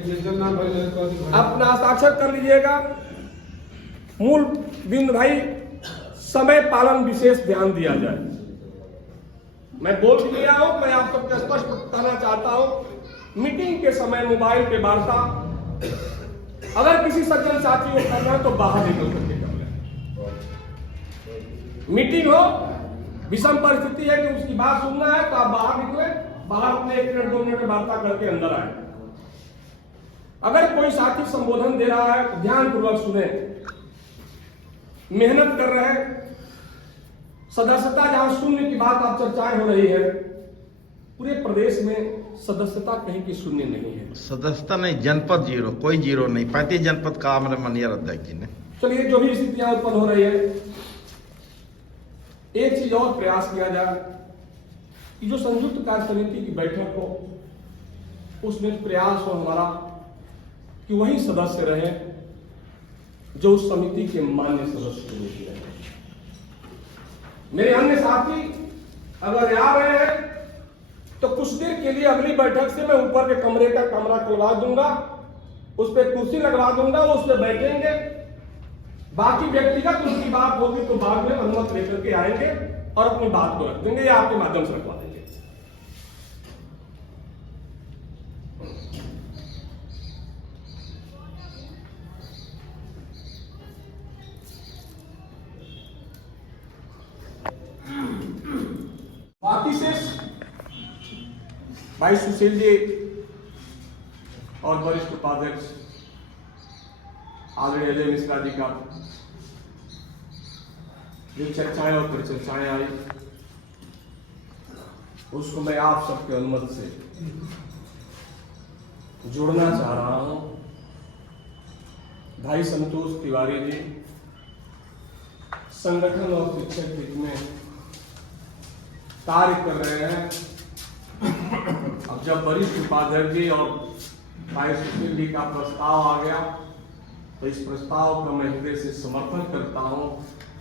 अपना हस्ताक्षर कर लीजिएगा। मूल बिंदु भाई, समय पालन विशेष ध्यान दिया जाए। मैं बोल भी लिया हूं, मैं आप सबको स्पष्ट कहना चाहता हूं, मीटिंग के समय मोबाइल पे वार्ता अगर किसी सज्जन साथी को करना है तो बाहर निकल करके कर लें। मीटिंग हो, विषम परिस्थिति है कि उसकी बात सुनना है तो आप बाहर निकले, बाहर अपने 1 मिनट 2 मिनट में वार्ता करके अंदर आए। अगर कोई साथी संबोधन दे रहा है तो ध्यानपूर्वक सुने। मेहनत कर रहे हैं, सदस्यता जहां शून्य की बात आप चर्चाएं हो रही है, पूरे प्रदेश में सदस्यता कहीं की शून्य नहीं है। सदस्यता नहीं, जनपद जीरो, कोई जीरो नहीं। 35 जनपद का हमारे मनियर अध्यक्ष जी ने। चलिए, जो भी स्थितियां उत्पन्न हो रही है, एक चीज और प्रयास किया जाए कि जो संयुक्त कार्य समिति की बैठक हो उसमें प्रयास हो हमारा कि वही सदस्य रहे जो उस समिति के मान्य सदस्य नहीं रहे। मेरे अन्य साथी अगर आ रहे हैं तो कुछ देर के लिए अगली बैठक से मैं ऊपर के कमरे का कमरा खुलवा दूंगा, उस पर कुर्सी लगवा दूंगा, वो उस पर बैठेंगे। बाकी व्यक्तिगत उनकी बात होगी तो बाद में अनुमति लेकर के आएंगे और अपनी बात को रख देंगे या आपके माध्यम से रखवा देंगे। बाकी से भाई सुशील जी और वरिष्ठ उपाध्यक्ष आदरणीय अजय मिश्रा जी का जो चर्चाएं और परिचर्चाएं आई उसको मैं आप सबके अनुमति से जोड़ना चाह रहा हूं। भाई संतोष तिवारी जी संगठन और शिक्षक हित में कार्य कर रहे हैं। अब जब वरिष्ठ उपाध्यक्ष जी और भाई सुशील जी का प्रस्ताव आ गया तो इस प्रस्ताव का मैं हृदय से समर्थन करता हूं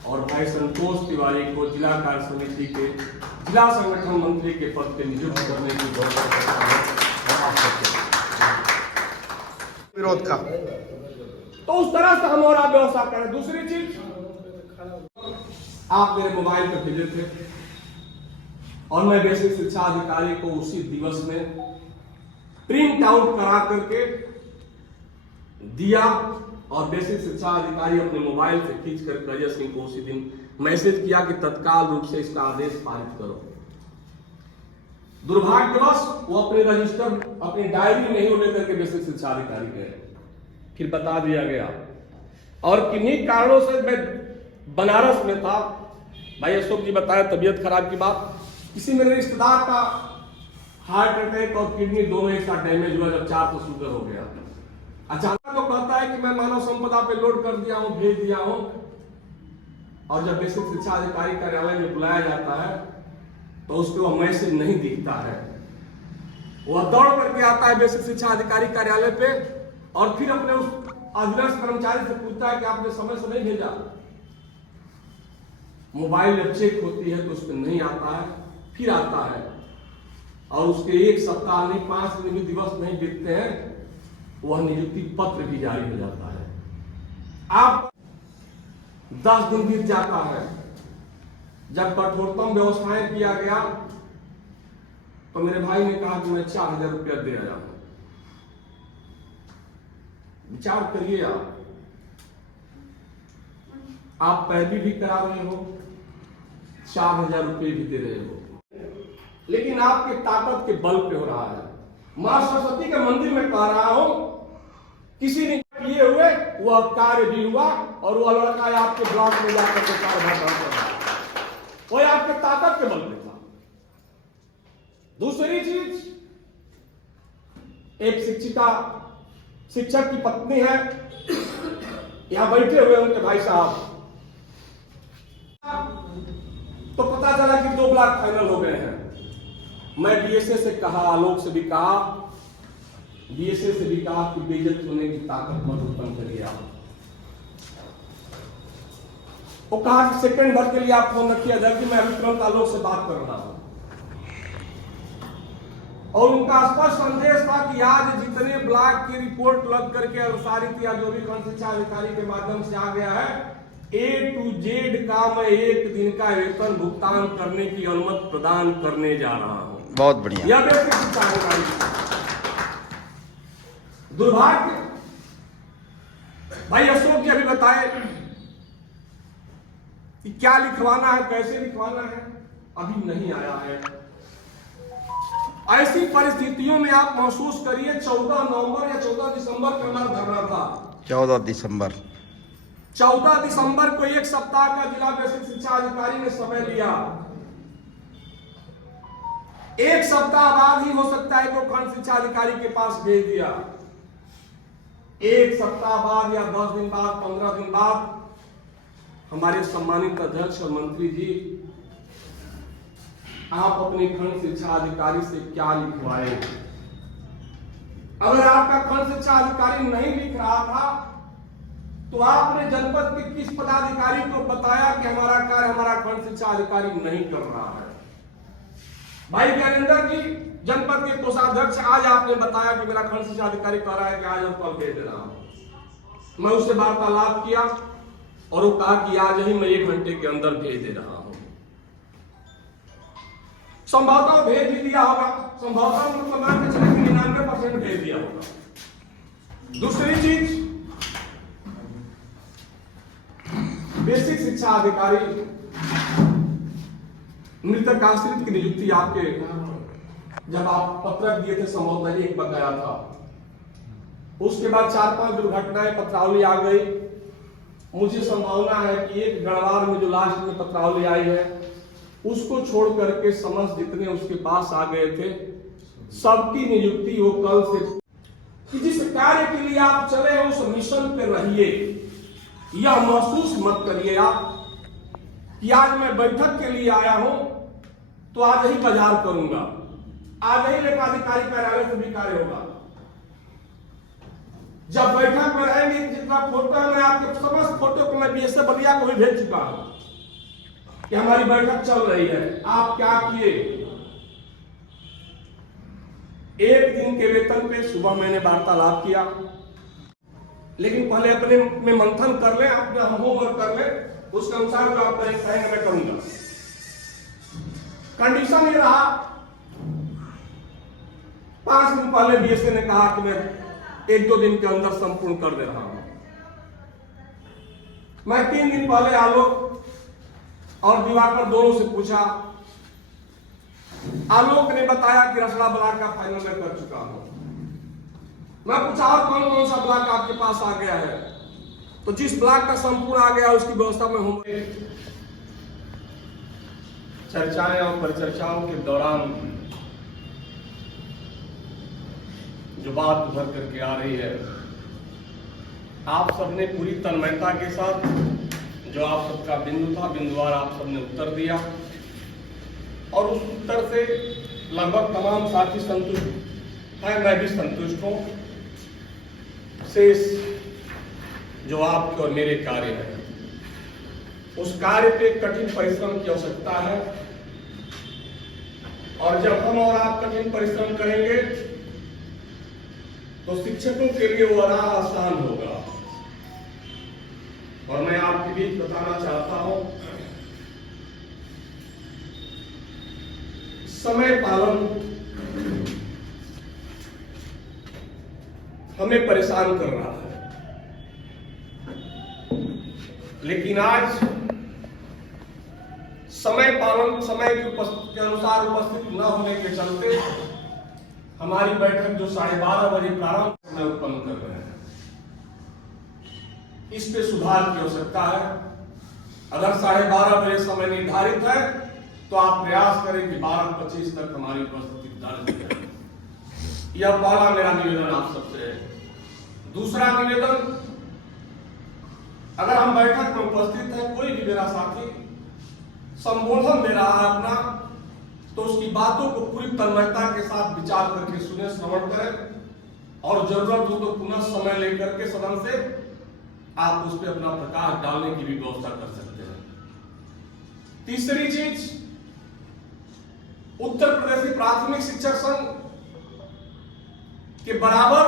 और भाई संतोष तिवारी को जिला कार्य समिति के जिला संगठन मंत्री के पद पर नियुक्त करने की घोषणा करता हूं। विरोध का तो उस तरह से हम और आप व्यवस्था करें। दूसरी चीज, आप मेरे मोबाइल पर भेजे थे और मैं बेसिक शिक्षा अधिकारी को उसी दिवस में प्रिंट आउट करा करके दिया और बेसिक शिक्षा अधिकारी अपने मोबाइल से खींच कर अजय सिंह को उसी दिन मैसेज किया कि तत्काल रूप से इसका आदेश पारित करो। दुर्भाग्यवश वो अपने रजिस्टर अपनी डायरी नहीं लेकर के बेसिक शिक्षा अधिकारी गए, फिर बता दिया गया। और किन्हीं कारणों से मैं बनारस में था, भाई अशोक जी बताया तबीयत खराब की बात, किसी मेरे रिश्तेदार का हार्ट अटैक और किडनी दोनों एक साथ डैमेज हुआ जब 400 शुगर हो गया। अचानक तो कहता है कि मैं मानव संपदा पे लोड कर दिया हूं, भेज दिया हूं, और जब बेसिक शिक्षा अधिकारी कार्यालय में बुलाया जाता है तो उसको वह मैसेज नहीं दिखता है। वह दौड़ करके आता है बेसिक शिक्षा अधिकारी कार्यालय पे और फिर अपने उस अधीनस्थ कर्मचारी से पूछता है कि आपने समय से नहीं भेजा। मोबाइल जब चेक होती है तो उस पर नहीं आता है, फिर आता है और उसके 1 सप्ताह नहीं 5 दिन भी दिवस नहीं बीतते हैं, वह नियुक्ति पत्र भी जारी हो जाता है। आप 10 दिन बीत जाता है। जब कठोरतम व्यवस्थाएं किया गया तो मेरे भाई ने कहा कि मैं 4000 रुपया दे आया हूं। विचार करिए, आप पैरवी भी करा रहे हो, 4000 रुपये भी दे रहे हो, लेकिन आपके ताकत के बल पे हो रहा है। मां सरस्वती के मंदिर में कह रहा हूं, किसी ने किए हुए वह कार्य भी हुआ और वह लड़का आपके ब्लॉक में जाकर के कार्यभार कर रहा है, वह आपके ताकत के बल पे था। दूसरी चीज, एक शिक्षक की पत्नी है, यहां बैठे हुए उनके भाई साहब, तो पता चला कि 2 ब्लॉक फाइनल हो गए हैं। मैं बीएसए से कहा, आलोक से भी कहा, बीएसए से भी कहा कि बेइज्जत होने की ताकत मत उत्पन्न करिए आप। वो कहा कि सेकंड भर के लिए आप फोन रखिए जल्दी, मैं अभी तुरंत आलोक से बात कर रहा हूं। और उनका स्पष्ट संदेश था कि आज जितने ब्लॉक की रिपोर्ट लग करके अनुसारित या जो भी खंड शिक्षा अधिकारी के माध्यम से आ गया है, A to Z का मैं 1 दिन का वेतन भुगतान करने की अनुमति प्रदान करने जा रहा हूं। बहुत बढ़िया। यह बेसिक शिक्षा अधिकारी। दुर्भाग्य भाई अशोक जी अभी बताए कि क्या लिखवाना है, कैसे लिखवाना है, अभी नहीं आया है। ऐसी परिस्थितियों में आप महसूस करिए 14 नवंबर या 14 दिसंबर को हमारा धरना था। 14 दिसंबर 14 दिसंबर को 1 सप्ताह का जिला बेसिक शिक्षा अधिकारी ने समय लिया। 1 सप्ताह बाद ही हो सकता है तो खंड शिक्षा अधिकारी के पास भेज दिया। 1 सप्ताह बाद या 10 दिन बाद, 15 दिन बाद हमारे सम्मानित अध्यक्ष और मंत्री जी, आप अपने खंड शिक्षा अधिकारी से क्या लिखवाए? अगर आपका खंड शिक्षा अधिकारी नहीं लिख रहा था तो आपने जनपद के किस पदाधिकारी को बताया कि हमारा कार्य हमारा खंड शिक्षा अधिकारी नहीं कर रहा है? भाई ज्ञानेंद्र जी, जनपद के कोषाध्यक्ष, आज आपने बताया कि मेरा खंड शिक्षा अधिकारी कह रहा है कि आज हम कल भेज रहा हूं। मैं उससे वार्तालाप किया और वो कहा कि आज ही मैं 1 घंटे के अंदर भेज दे रहा हूं। संभवतः भेज भी दिया होगा, संभवतः मतलब मान के चले 99% भेज दिया होगा। दूसरी चीज, बेसिक शिक्षा अधिकारी मृतक आश्रित की नियुक्ति आपके जब आप पत्रक दिए थे संभवतः 1 बकाया था। उसके बाद 4-5 दुर्घटनाएं पत्रावली आ गई। मुझे संभावना है कि 1 गणवार में जो लास्ट में पत्रावली आई है उसको छोड़ करके समस्त जितने उसके पास आ गए थे सबकी नियुक्ति वो कल से। कि जिस कार्य के लिए आप चले हैं उस मिशन पे रहिए। यह महसूस मत करिए आप कि आज मैं बैठक के लिए आया हूं तो आज ही बाजार करूंगा, आज ही लेखाधिकारी कार्यालय से भी कार्य होगा। जब बैठक में रहेंगे, जितना फोटो है मैं आपके समस्त फोटो को मैं बीएसए बलिया को भी भेज चुका हूं कि हमारी बैठक चल रही है। आप क्या किए? 1 दिन के वेतन पे सुबह मैंने वार्तालाप किया, लेकिन पहले अपने में मंथन कर ले, अपना होमवर्क कर ले, उसके अनुसार जो आप कहेंगे मैं करूंगा। कंडीशन ये रहा, 5 दिन पहले बीएसए ने कहा कि मैं 1-2 दिन के अंदर संपूर्ण कर दे रहा हूं। मैं 3 दिन पहले आलोक और दिवाकर दोनों से पूछा। आलोक ने बताया कि रसड़ा ब्लॉक का फाइनल मैं कर चुका हूं। मैं पूछा और कौन कौन सा ब्लॉक आपके पास आ गया है? तो जिस ब्लॉक का संपूर्ण आ गया उसकी व्यवस्था में हूं। चर्चाएं और परिचर्चाओं के दौरान जो बात उभर करके आ रही है, आप सबने पूरी तन्मयता के साथ जो आप सबका बिंदु था, बिंदुवार आप सबने उत्तर दिया और उस उत्तर से लगभग तमाम साथी संतुष्ट हैं, मैं भी संतुष्ट हूं। शेष जो आपके और मेरे कार्य है, उस कार्य पे कठिन परिश्रम की आवश्यकता है और जब हम और आप कठिन परिश्रम करेंगे तो शिक्षकों के लिए वो राह आसान होगा। और मैं आपके बीच बताना चाहता हूं, समय पालन हमें परेशान कर रहा है, लेकिन आज समय पालन समय के अनुसार उपस्थित न होने के चलते हमारी बैठक जो 12:30 बजे प्रारंभ में उत्पन्न कर रहे हैं, इस पे सुधार की आवश्यकता है। अगर 12:30 बजे समय निर्धारित है तो आप प्रयास करें कि 12:25 तक हमारी उपस्थिति दर्ज है। यह पहला मेरा निवेदन आप सबसे है। दूसरा निवेदन, अगर हम बैठक में उपस्थित हैं, कोई भी मेरा साथी संबोधन दे रहा है अपना, तो उसकी बातों को पूरी तन्मयता के साथ विचार करके सुने, श्रवण करें और जरूरत हो तो पुनः समय लेकर के सदन से आप उस पर अपना प्रकाश डालने की भी व्यवस्था कर सकते हैं। तीसरी चीज, उत्तर प्रदेश प्राथमिक शिक्षक संघ कि बराबर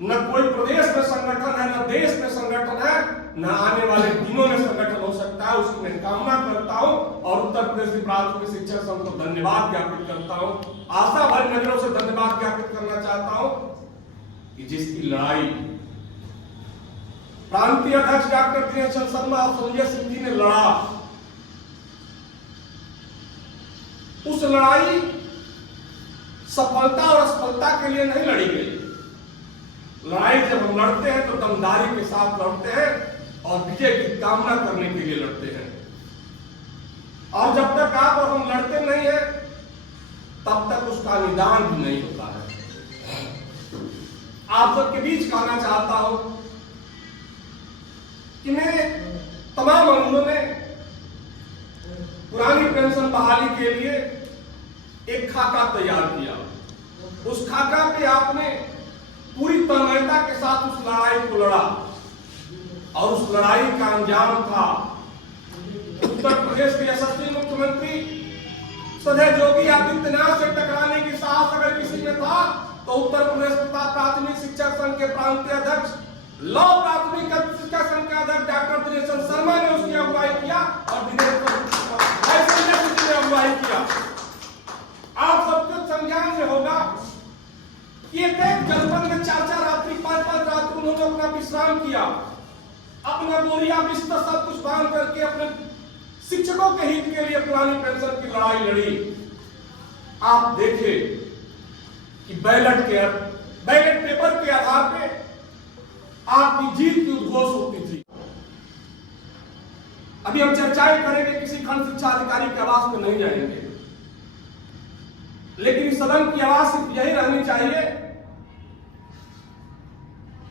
न कोई प्रदेश में संगठन है, न देश में संगठन है, न आने वाले दिनों में संगठन हो सकता है। उसकी मैं कामना करता हूं और उत्तर प्रदेश की प्राथमिक शिक्षक संघ को धन्यवाद ज्ञापित करता हूं। आशा भरी नजरों से धन्यवाद ज्ञापित करना चाहता हूं कि जिसकी लड़ाई प्रांतीय अध्यक्ष डॉक्टर दिनेश चंद्र शर्मा और संजय सिंह जी ने लड़ा, उस लड़ाई सफलता और असफलता के लिए नहीं लड़ी गई। लड़ाई जब हम लड़ते हैं तो दमदारी के साथ लड़ते हैं और विजय की कामना करने के लिए लड़ते हैं। और जब तक आप और हम लड़ते नहीं हैं तब तक उसका निदान भी नहीं होता है। आप सबके बीच कहना चाहता हूं कि मेरे तमाम अंगों ने पुरानी पेंशन बहाली के लिए एक खाका तैयार किया। उस खाका पे आपने पूरी तन्मयता के साथ उस लड़ाई को लड़ा और उस लड़ाई का अंजाम था उत्तर प्रदेश के यशस्वी मुख्यमंत्री सदैव योगी आदित्यनाथ से टकराने की साहस अगर किसी में था तो उत्तर प्रदेश प्राथमिक शिक्षक संघ के प्रांतीय अध्यक्ष, लौ प्राथमिक शिक्षक संघ के अध्यक्ष डॉक्टर दिनेश चंद्र शर्मा ने उसकी अगुवाई किया और अगुवाई किया। आप सबको संज्ञान में होगा कि एक जनपद में 4-4 रात्रि 5-5 रात्रि उन्होंने अपना विश्राम किया, अपना बोरिया बिस्तर सब कुछ बांध करके अपने शिक्षकों के हित के लिए पुरानी पेंशन की लड़ाई लड़ी। आप देखें कि बैलेट पेपर के आधार पे आपकी जीत की उद्घोष होती थी। अभी हम चर्चाएं करेंगे, किसी खंड शिक्षा अधिकारी के आवास में नहीं जाएंगे, लेकिन सदन की आवाज सिर्फ यही रहनी चाहिए,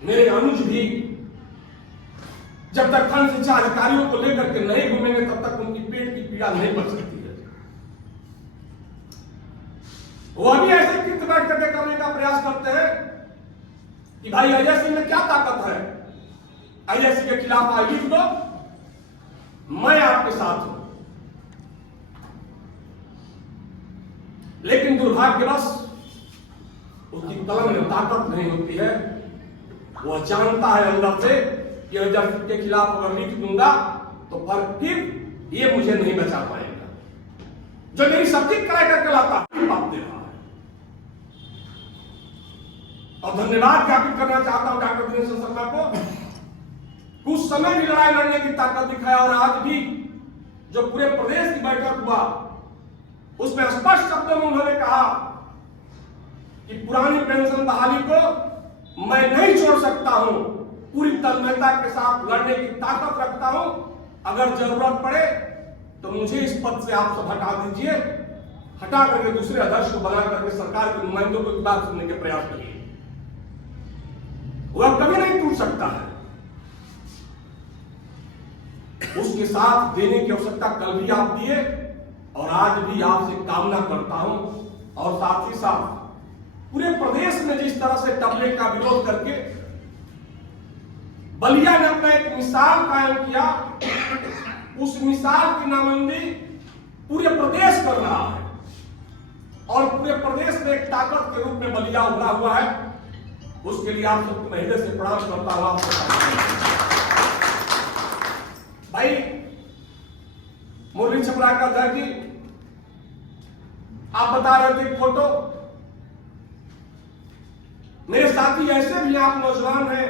मेरे अनुज भी जब तक खंड शिक्षा अधिकारियों को लेकर के नहीं घूमेंगे तब तक उनकी पेट की पीड़ा नहीं बढ़ सकती है। वो अभी ऐसे कृत बैठ करके करने का प्रयास करते हैं कि भाई अजय सिंह में क्या ताकत है, अजय सिंह के खिलाफ आई लिख दो, मैं आपके साथ हूं। लेकिन दुर्भाग्यवश उसकी कलम में ताकत नहीं होती है। वो जानता है अंदर से कि अजय सिंह के खिलाफ अगर लिख दूंगा तो फिर ये मुझे नहीं बचा पाएगा। जो मेरी सब्जेक्ट कराई करके लाता है बात दे रहा है। और धन्यवाद ज्ञापित करना चाहता हूं डॉक्टर दिनेश शर्मा को, कुछ समय भी लड़ाई लड़ने की ताकत दिखाया और आज भी जो पूरे प्रदेश की बैठक हुआ उसमें स्पष्ट शब्दों में उन्होंने कहा कि पुरानी पेंशन बहाली को मैं नहीं छोड़ सकता हूं, पूरी तन्मयता के साथ लड़ने की ताकत रखता हूं। अगर जरूरत पड़े तो मुझे इस पद से आप सब हटा दीजिए, हटा करके दूसरे अध्यक्ष को बना करके सरकार के नुमाइंदों को बात सुनने के प्रयास करिए। वह कभी नहीं टूट सकता है। उसके साथ देने की आवश्यकता कल भी आप दिए और आज भी आपसे कामना करता हूं। और साथ ही साथ पूरे प्रदेश में जिस तरह से टपले का विरोध करके बलिया ने अपना एक मिसाल कायम किया, उस मिसाल की नामंदी पूरे प्रदेश कर रहा है और पूरे प्रदेश में एक ताकत के रूप में बलिया उभरा हुआ है। उसके लिए आप सबको मैं हृदय से प्रणाम करता हूं। भाई मुरली छपराकर था कि आप बता रहे थे फोटो, मेरे साथी ऐसे भी आप नौजवान हैं,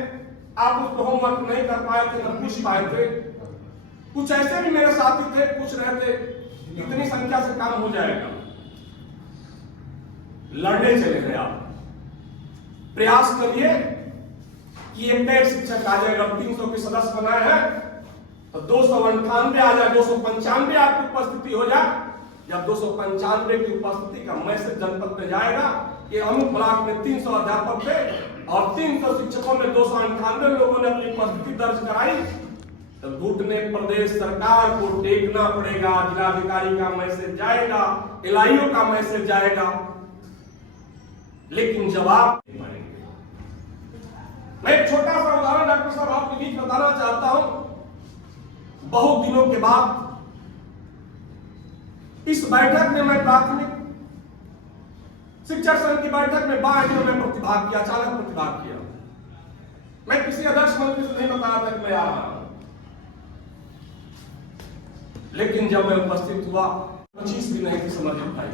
आप उसको होमवर्क नहीं कर पाए थे, न पूछ पाए थे। कुछ ऐसे भी मेरे साथी थे, पूछ रहे थे कितनी संख्या से काम हो जाएगा। लड़ने चले गए आप, प्रयास करिए कि एक नए शिक्षक आ जाए। अगर 300 के सदस्य बनाए हैं तो 298 आ जाए, 295 आपकी उपस्थिति हो जाए। जब 295 की उपस्थिति का मैसेज जनपद में जाएगा कि अमुक ब्लॉक में 300 अध्यापक थे और 300 शिक्षकों में 298 लोगों ने अपनी उपस्थिति दर्ज कराई, तो घुटने प्रदेश सरकार को टेकना पड़ेगा। जिलाधिकारी का मैसेज जाएगा, एलआईओ का मैसेज जाएगा, लेकिन जवाब नहीं पाएंगे। मैं एक छोटा सा उदाहरण डॉक्टर साहब आपके बीच बताना चाहता हूं। बहुत दिनों के बाद इस बैठक में मैं प्राथमिक शिक्षक संघ की बैठक में बाहर में प्रतिभाग किया, अचानक प्रतिभाग किया। मैं किसी अध्यक्ष मंत्री से नहीं बताया था कि मैं आ रहा हूं, लेकिन जब मैं उपस्थित हुआ 25 भी नहीं थी समझ भाई।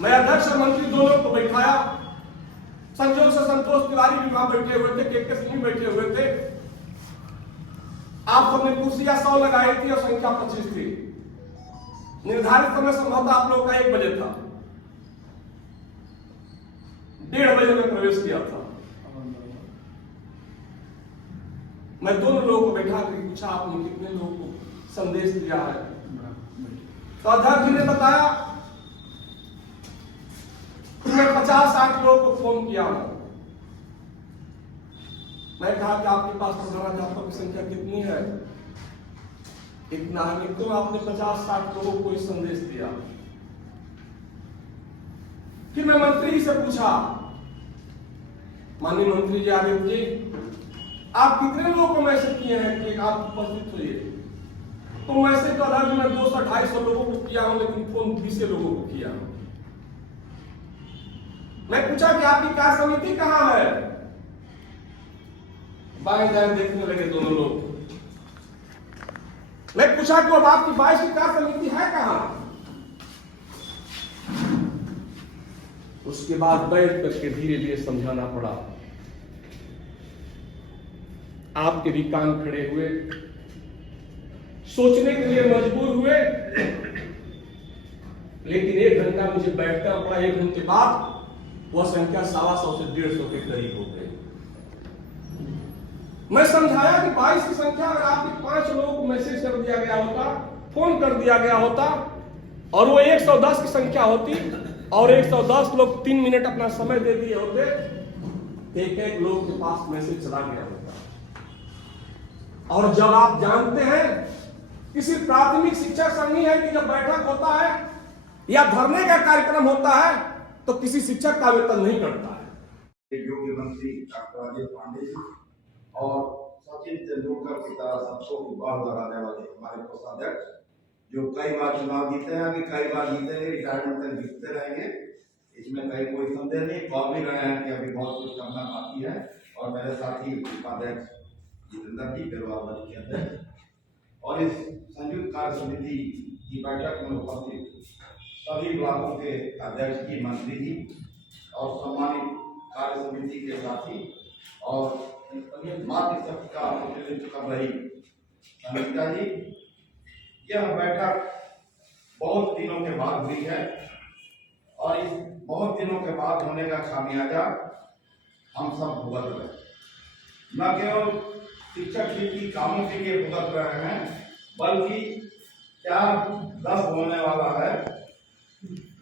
मैं अध्यक्ष और मंत्री दोनों को बैठाया। संजोग से संतोष तिवारी भी वहां बैठे हुए थे, के सिंह बैठे हुए थे। आप सबने कुर्सियां 100 लगाई थी और संख्या 25 थी। निर्धारित समय संभवतः आप लोगों का 1 बजे था। 1:30 बजे में प्रवेश किया था। मैं दोनों लोगों को बैठा कर पूछा, आपने कितने लोगों को संदेश दिया है? तो अध्यक्ष जी ने बताया कि मैं 50-60 लोगों को फोन किया हूं। मैं कहा कि आपके पास प्रधानाध्यापक की संख्या कितनी है? इतना है। क्यों आपने 50-60 लोगों को इस संदेश दिया? फिर मैं मंत्री से पूछा, माननीय मंत्री जी आदित्य जी, आप कितने लोगों को मैसेज किए हैं कि आप उपस्थित होइए? तो मैसेज तो अध्यक्ष मैं 200-250 लोगों को किया हूं, लेकिन फोन 20 लोगों को किया हूं। मैं पूछा कि आपकी कार्य समिति कहां है? बाएं दाएं देखने लगे दोनों लोग। मैं पूछा कि अब आपकी 22 की कार्य समिति है कहां? उसके बाद बैठ करके धीरे धीरे समझाना पड़ा। आपके भी कान खड़े हुए, सोचने के लिए मजबूर हुए। लेकिन 1 घंटा मुझे बैठना पड़ा। 1 घंटे बाद वह संख्या 125 से 150 के करीब हो गई। मैं समझाया कि 22 की संख्या अगर आपके 5 लोगों को मैसेज कर दिया गया होता, फोन कर दिया गया होता, और वो 110 की संख्या होती, और 110 लोग 3 मिनट अपना समय दे दिए होते, एक लोग के पास मैसेज चला गया होता। और जब आप जानते हैं किसी प्राथमिक शिक्षा संघ है कि जब बैठक होता है या धरने का कार्यक्रम होता है तो किसी शिक्षक का वेतन नहीं करता है। योग्य मंत्री डॉक्टर राजेश पांडे जी और सचिन तेंदुलकर की तरह सबको गुब्बार लगाने वाले हमारे कोषाध्यक्ष, जो कई बार चुनाव जीते हैं, अभी कई बार जीतेंगे, रिटायरमेंट तक जीतते रहेंगे, इसमें कहीं कोई संदेह नहीं। कह भी रहे हैं कि अभी बहुत कुछ करना बाकी है। और मेरे साथी उपाध्यक्ष जितेंद्र जी, बेरवाल के अध्यक्ष, और इस संयुक्त कार्य समिति की बैठक में उपस्थित सभी ब्लॉकों के अध्यक्ष जी, मंत्री जी और सम्मानित कार्य समिति के साथी और मातृ शक्ति का प्रतिनिधित्व कर रही समिता जी, यह बैठक बहुत दिनों के बाद हुई है और इस बहुत दिनों के बाद होने का खामियाजा हम सब भुगत रहे हैं। न केवल शिक्षक की कामों के लिए भुगत रहे हैं, बल्कि 4-10 होने वाला है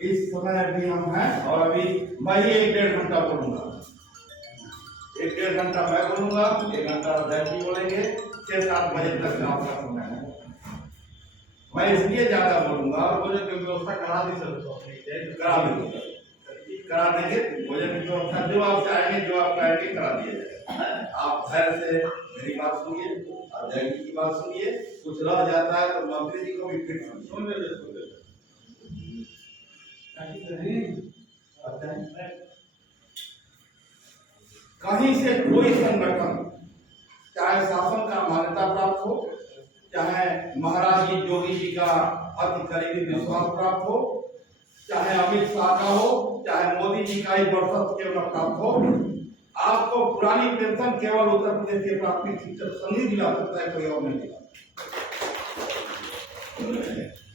इस समय भी हम हैं। और अभी मैं ही 1-1.5 घंटा बोलूंगा, 1-1.5 घंटा मैं बोलूंगा, 1 घंटा अध्यक्ष जी बोलेंगे, 6-7 बजे तक आपका समय है। मैं इसलिए ज्यादा बोलूंगा और भोजन की व्यवस्था करा दी सर, करा देंगे भोजन की व्यवस्था, जो आप चाहेंगे, जो आप कहेंगे करा दिया जाएगा। आप धैर्य से मेरी बात सुनिए, अध्यक्ष जी की बात सुनिए। कुछ रह जाता है तो मंत्री जी को भी फिर सुन ले। कहीं से कोई संगठन, चाहे शासन का मान्यता प्राप्त हो, चाहे महाराज जी योगी जी का अति करीबी विश्वास प्राप्त हो, चाहे अमित शाह का हो, चाहे मोदी जी का ही वर्चस्व केवल प्राप्त हो, आपको पुरानी पेंशन केवल उत्तर प्रदेश के प्राथमिक शिक्षक संघ ही दिला सकता है, कोई और नहीं दिला।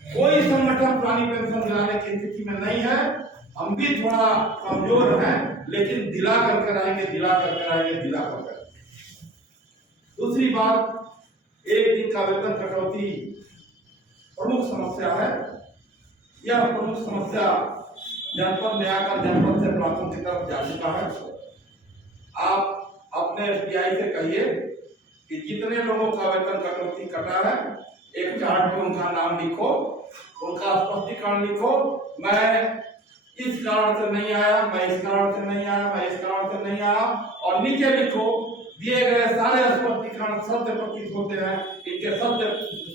कोई संगठन पुरानी पेंशन दिलाने की स्थिति में नहीं है। हम भी थोड़ा कमजोर हैं, लेकिन दिला करके रहेंगे, दिला करके रहेंगे, दिला करके। दूसरी बात, 1 दिन का वेतन कटौती प्रमुख समस्या है। यह प्रमुख समस्या जनपद में आकर जनपद से ब्लॉकों की तरफ जा चुका है। आप अपने एसबीआई से कहिए कि जितने लोगों का वेतन कटौती कटा है, एक चार्ट में उनका नाम लिखो, उनका स्पष्टीकरण लिखो। मैं इस कारण से नहीं आया, मैं इस कारण से नहीं आया, मैं इस कारण से नहीं आया, और नीचे लिखो दिए गए सारे स्पष्टीकरण सत्य प्रतीत होते हैं। इनके सत्य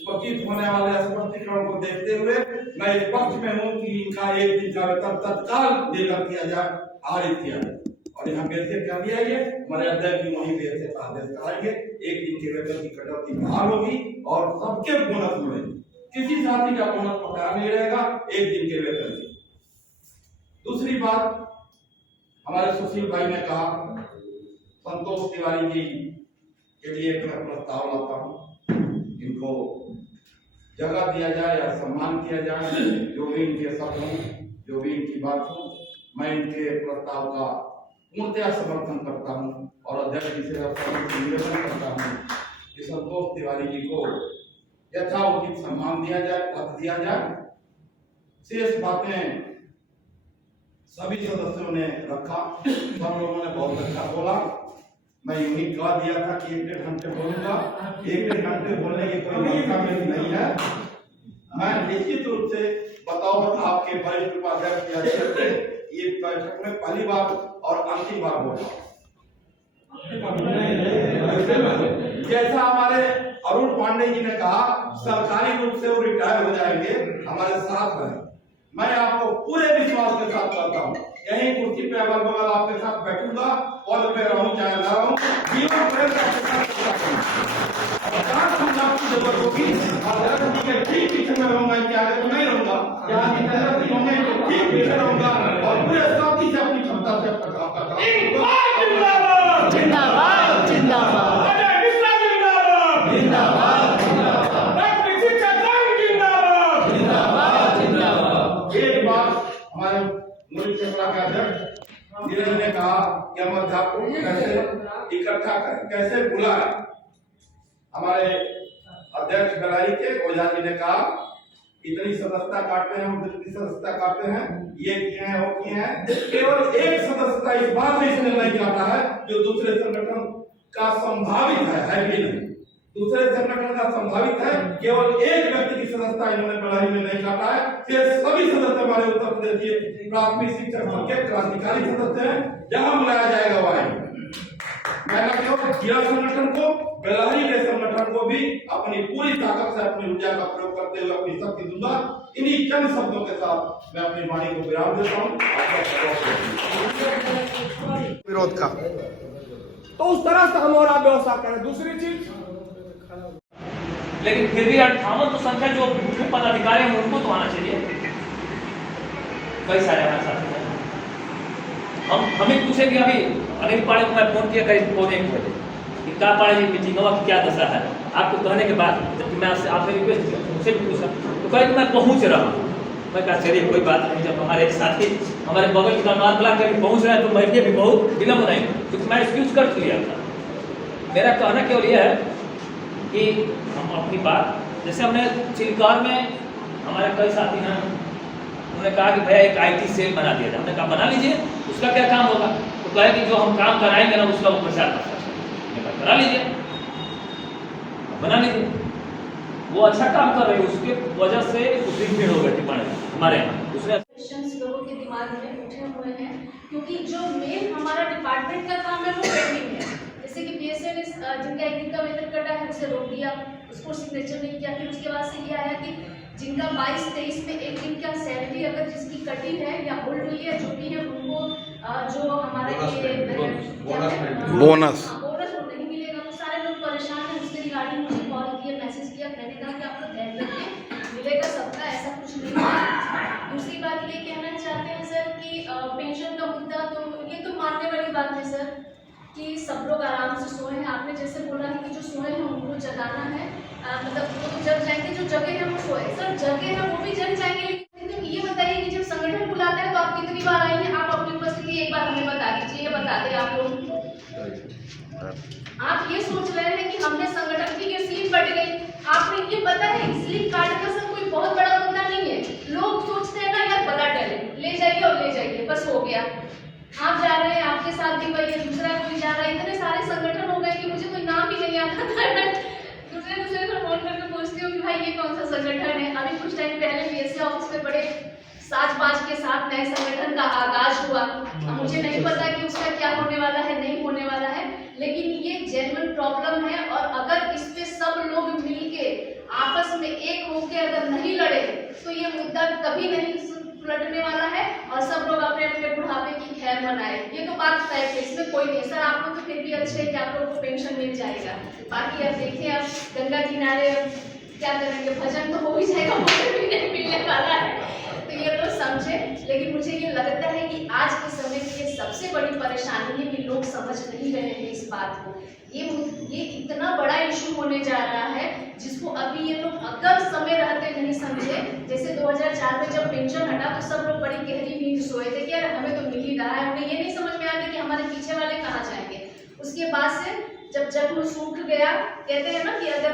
प्रतीत होने वाले स्पष्टीकरण को देखते हुए मैं इस पक्ष में हूँ कि इनका 1 दिन का वेतन तत्काल देकर किया जाए, आरित किया जाए। और यहाँ बेहतर कर दिया ये हमारे अध्यक्ष जी वहीं बेहतर का आदेश कराएंगे। 1 दिन के वेतन की कटौती बहाल होगी और सबके बोनस मिलेंगे, किसी साथी का बोनस पकड़ा नहीं रहेगा 1 दिन के वेतन की। दूसरी बात, हमारे सुशील भाई ने कहा, संतोष तिवारी जी के लिए एक प्रस्ताव लाता हूँ, इनको जगह दिया जाए या सम्मान किया जाए। जो भी इनके शब्द हों, जो भी इनकी बात हो, मैं इनके प्रस्ताव का पूर्णतः समर्थन करता हूँ और अध्यक्ष जी से निवेदन करता हूँ कि संतोष तिवारी जी को यथाउचित सम्मान दिया जाए, पद दिया जाए। शेष बातें सभी सदस्यों ने रखा, सब लोगों ने बहुत अच्छा बोला। मैं यूं कह दिया था कि 1-1.5 घंटे बोलूंगा, 1-1.5 घंटे बोलने की कोई मौका मेरी नहीं है। मैं निश्चित रूप से बतौर आपके वरिष्ठ उपाध्यक्ष ये बैठक में पहली बार और अंतिम बार बोला। जैसा हमारे अरुण पांडे जी ने कहा, सरकारी रूप से वो रिटायर हो जाएंगे, हमारे साथ हैं। मैं आपको पूरे विश्वास के साथ कहता हूँ, यही कुर्सी पे अगल बगल आपके साथ बैठूंगा, पद पे रहूं चाहे ना रहूं, जीवन भर आपके साथ जरूरत होगी। ठीक पीछे में रहूंगा, क्या आगे नहीं रहूंगा, यहाँ की जरूरत होंगे तो ठीक पीछे रहूंगा और पूरे साथी से अपनी क्षमता से अपना काम करता हूँ। जिंदाबाद जिंदाबाद एक बात हमारे मुल्क के अध्यक्ष ने कहा कि हम अध्यापकों को कैसे इकट्ठा करें, कैसे बुलाएं। हमारे अध्यक्ष गलाई के ओझा जी ने कहा इतनी सदस्यता काटते हैं, हम इतनी सदस्यता काटते हैं, ये किए हैं, वो किए हैं। केवल एक सदस्यता इस बात में इसने नहीं काटा है जो दूसरे संगठन का संभावित है भी नहीं, दूसरे संगठन का संभावित है। केवल एक व्यक्ति की सदस्यता इन्होंने गलाई में नहीं काटा है। सभी सदस्य हमारे उत्तर प्रदेश के प्राथमिक शिक्षक संघ के क्रांतिकारी सदस्य हैं, जहां बुलाया जाएगा वहीं। मैं जिला संगठन को, बेलाही के संगठन को भी अपनी पूरी ताकत से अपनी ऊर्जा का प्रयोग करते हुए अपनी शक्ति दूंगा। इन्हीं चंद शब्दों के साथ मैं अपनी वाणी को विराम देता हूँ। विरोध का तो उस तरह से हम और आप व्यवस्था करें। दूसरी चीज, लेकिन फिर भी 58 तो संख्या जो मुख्य पदाधिकारी हैं उनको तो आना चाहिए। कई सारे हमारे साथी हैं, हमें पूछे कि अभी अनिल पाड़े को मैं फोन किया करीब 1:15 बजे कि क्या पाड़े जी मीटिंग की क्या दशा है। आपको कहने के बाद जबकि मैं आपसे रिक्वेस्ट किया, उनसे भी पूछा तो कहे कि मैं पहुंच रहा हूँ। मैं कहा चलिए कोई बात नहीं, जब हमारे एक साथी हमारे बगल की नॉर्थ ब्लॉक के भी पहुँच रहे हैं तो मेरे भी बहुत विलम्ब नहीं, क्योंकि मैं एक्सक्यूज कर लिया था। मेरा कहना केवल यह है कि हम अपनी बात, जैसे हमने चिलकार में हमारे कई साथी हैं, उन्होंने कहा कि भैया एक IT सेल बना दिया जाए। हमने कहा बना लीजिए, उसका क्या काम होगा। तो कहे कि जो हम काम कराएंगे ना उसका वो प्रचार कर सकते हैं। करा लीजिए, बना लीजिए, वो अच्छा काम कर रहे हैं, उसके वजह से उस दिन भीड़ हो गई थी हमारे यहाँ। उसने लोगों के दिमाग में उठे हुए हैं, क्योंकि जो मेन हमारा डिपार्टमेंट का काम है वो पेंडिंग है। जैसे कि PSA ने जिनका 1 दिन का वेतन कटा है उसे रोक दिया, उसको सिग्नेचर नहीं किया। फिर उसके बाद से ये आया कि जिनका 22-23 में 1 दिन का सैलरी अगर जिसकी कटी है या होल्ड हुई है, जो भी है उनको जो हमारा बोनस वो नहीं मिलेगा। तो सारे लोग परेशान हैं। उसके रिगार्डिंग मुझे कॉल किया, मैसेज किया, मैंने कहा कि आप लोग ध्यान रखिए, मिलेगा सबका, ऐसा कुछ नहीं है। दूसरी बात ये कहना चाहते हैं सर कि पेंशन का मुद्दा, तो ये तो मानने वाली बात है सर कि सब लोग आराम से सोए हैं। आपने जैसे बोला है कि जो सोए हैं उनको जगाना है, मतलब वो तो जग जाएंगे, जो जगे हैं वो सोए। सर जगे हैं वो भी जग जाएंगे, लेकिन ये बताइए कि जब संगठन बुलाता है तो आप कितनी बार आई हैं? आप अपनी उपस्थिति एक बार हमें बता दीजिए, बता दें आप लोग। आप ये सोच रहे हैं कि हमने संगठन की स्लिप कट गई, आपने ये पता है स्लिप काटने का कोई बहुत बड़ा मुद्दा नहीं है। लोग सोचते हैं ना यार बड़ा डले, ले जाइए और ले जाइए, बस हो गया। आप जा रहे हैं, आपके साथ भी कोई दूसरा कोई जा रहा है, इतने सारे संगठन हो गए कि मुझे कोई नाम ही नहीं आता था। दूसरे को फोन करके पूछती हूँ कि भाई ये कौन सा संगठन है। अभी कुछ टाइम पहले PSA ऑफिस में बड़े साज-बाज के साथ नए संगठन का आगाज हुआ। मुझे नहीं पता कि उसका क्या होने वाला है, नहीं होने वाला है। लेकिन ये जेन्युइन प्रॉब्लम है और अगर इस पे सब लोग मिलके आपस में एक होके अगर नहीं लड़े तो ये मुद्दा कभी नहीं उलटने वाला है और सब लोग अपने अपने बुढ़ापे की खैर मनाए। ये तो बात तय है, इसमें कोई नहीं। सर आप लोग तो फिर भी अच्छे है कि आप लोगों को पेंशन मिल जाएगा। बाकी अब देखिए, अब गंगा किनारे क्या करेंगे, भजन तो हो ही जाएगा, भोजन भी नहीं मिलने वाला है, तो ये लोग समझे। लेकिन मुझे ये लगता है कि आज के समय की ये सबसे बड़ी परेशानी है कि लोग समझ नहीं रहे हैं इस बात को। ये इतना बड़ा इशू होने जा रहा है जिसको अभी ये लोग अगर समय रहते नहीं समझे। जैसे 2004 में जब पेंशन हटा तो सब लोग बड़ी गहरी नींद सोए थे कि यार हमें तो मिल ही रहा है, उन्हें ये नहीं समझ में आया कि हमारे पीछे वाले कहाँ जाएंगे। उसके बाद से जब जख्म सूख गया, कहते हैं ना कि अगर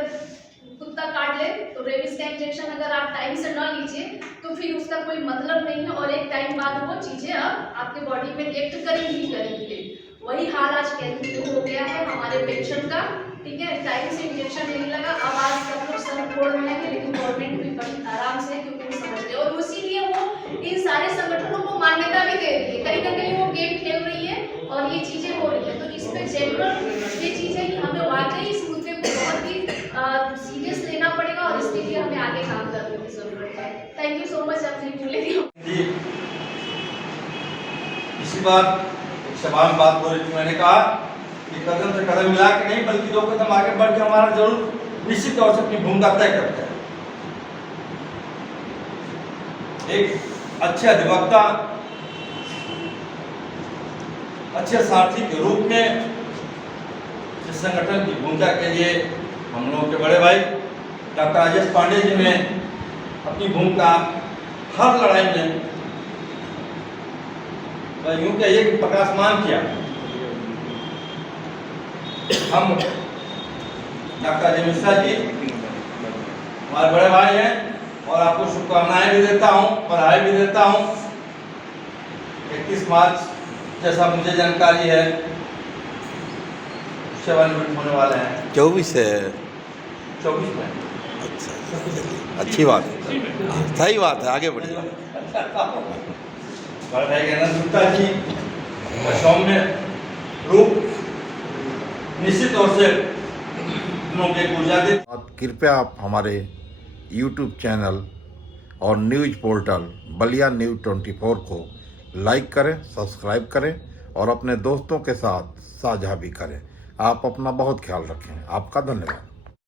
कुत्ता काट ले तो रेबीज का इंजेक्शन अगर आप टाइम से न लीजिए तो फिर उसका कोई मतलब नहीं है और एक टाइम बाद वो चीजें अब आपके बॉडी में रिएक्ट करेंगी ही करेंगी। वही हाल आज कैसे हो गया है हमारे पेंशन का, ठीक है। टाइम से इंजेक्शन नहीं लगा, अब आज सब लोग सर फोड़ रहे हैं, लेकिन गवर्नमेंट भी बड़ी आराम से क्योंकि वो समझते हैं और इसीलिए वो इन सारे संगठनों को मान्यता भी दे रही है। कहीं ना कहीं वो गेम खेल रही है और ये चीजें हो रही है। तो इस पे जनरल ये चीजें कि हमें वाकई इस मुद्दे को बहुत ही सीरियस लेना पड़ेगा और इसके लिए हमें आगे काम करने की जरूरत है। थैंक यू सो मच अपनी बोलेंगे। इसी बार सभा में बात हो रही थी, मैंने कहा कि कदम से कदम मिला के नहीं बल्कि 2 कदम आगे बढ़ के हमारा जरूर निश्चित तौर से अपनी भूमिका तय करते हैं। एक अच्छे अधिवक्ता, अच्छे सारथी के रूप में इस संगठन की भूमिका के लिए हम लोगों के बड़े भाई डॉक्टर राजेश पांडे जी ने अपनी भूमिका हर लड़ाई में यूं कहिए कि प्रकाशमान किया। हम डॉक्टर अजय मिश्रा जी हमारे बड़े भाई हैं और आपको शुभकामनाएं भी देता हूं, बधाई भी देता हूं। 31 मार्च जैसा मुझे जानकारी है सेवानिवृत्त होने वाले हैं। 24 है। 24 में। अच्छा, अच्छी बात है, सही बात है, आगे बढ़िए। बड़े भाई ज्ञानंद गुप्ता जी सौम्य रूप निश्चित तौर से उनके ऊर्जा दे। कृपया आप हमारे YouTube चैनल और न्यूज़ पोर्टल बलिया न्यूज़ 24 को लाइक करें, सब्सक्राइब करें और अपने दोस्तों के साथ साझा भी करें। आप अपना बहुत ख्याल रखें। आपका धन्यवाद।